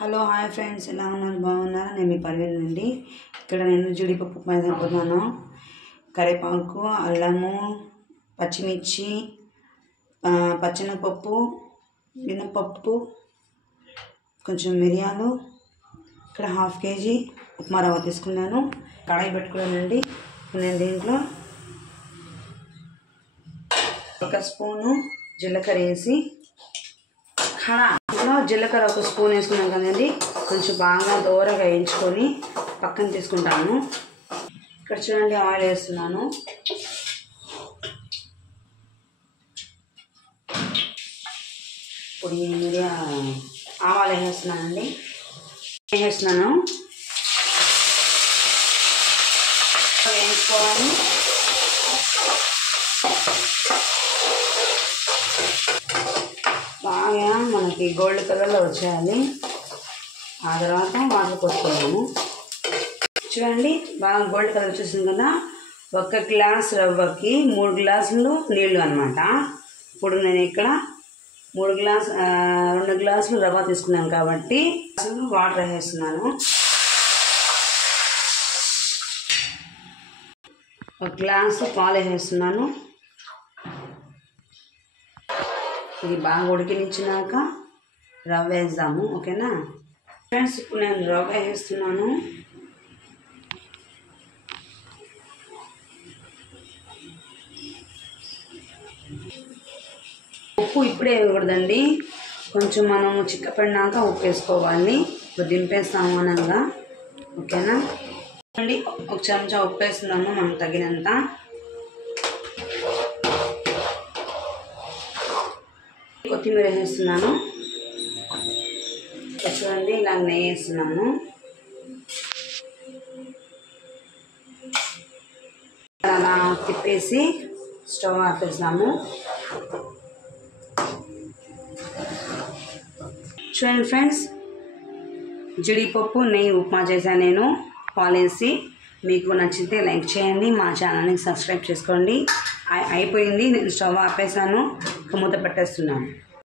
Hello hi friends, ఎలా ఉన్నారు? బాగున్నారా? నేను మీ పర్వీన్ అండి. ఇక్కడ నేను జీడిపప్పు ఉప్మా తినుకుంటున్నాను. కరివేపాకు, అల్లము, పచ్చిమిర్చి, పచ్చెనగపప్పు, మినపప్పు, కొంచెం మిరియాలు, ఇక్కడ 1/2 kg ఉప్మా రవ్వ తీసుకున్నాను. కడాయి పెట్టుకున్నానండి. నేను దీంట్లో 1 స్పూను జీలకర్ర వేసి జీలకర్ర 1 స్పూన్ వేసుకున్నాం కదండి. కొంచెం బాగా దూరగా వేయించుకొని పక్కన తీసుకుంటాను. ఇక్కడ చూడండి, ఆయిల్ వేస్తున్నాను. ఇప్పుడు ఆవాలు వేసేస్తున్నానండి. వేసేస్తున్నాను. వేయించుకోవాలి. బాగా మనకి గోల్డ్ కలర్లో వచ్చేయాలి. ఆ తర్వాత వాటర్ పోసుకున్నాము. చూడండి, బాగా గోల్డ్ కలర్ వచ్చేసింది కదా. 1 గ్లాస్ రవ్వకి 3 గ్లాసులు నీళ్ళు అనమాట. ఇప్పుడు నేను ఇక్కడ 2 గ్లాసులు రవ్వ తీసుకున్నాను కాబట్టి వాటర్ వేసేస్తున్నాను. 1 గ్లాసు పాలు వేసేస్తున్నాను. ఇది బాగా ఉడికినిచ్చినాక రవ్వ వేద్దాము. ఓకేనా ఫ్రెండ్స్? ఇప్పుడు నేను రవ్వ వేస్తున్నాను. ఉప్పు ఇప్పుడే వేయకూడదండి, కొంచెం మనము చిక్కపడినాక ఉప్పు వేసుకోవాలి. ఇప్పుడు దింపేస్తాము అనంగా. ఓకేనా అండి? 1 చెంచా ఉప్పు వేస్తున్నాము మనకు తగినంత. కొత్తిమీర వేస్తున్నాను. చూడండి, ఇలా నెయ్యి వేస్తున్నాను. అలా తిప్పేసి స్టవ్ ఆపేస్తాము. చూడండి ఫ్రెండ్స్, జీడిపప్పు నెయ్యి ఉప్మా చేశాను నేను పాలేసి. మీకు నచ్చితే లైక్ చేయండి, మా ఛానల్ని సబ్స్క్రైబ్ చేసుకోండి. అయిపోయింది, నేను స్టవ్ ఆపేసాను. మూత పెట్టేస్తున్నాను.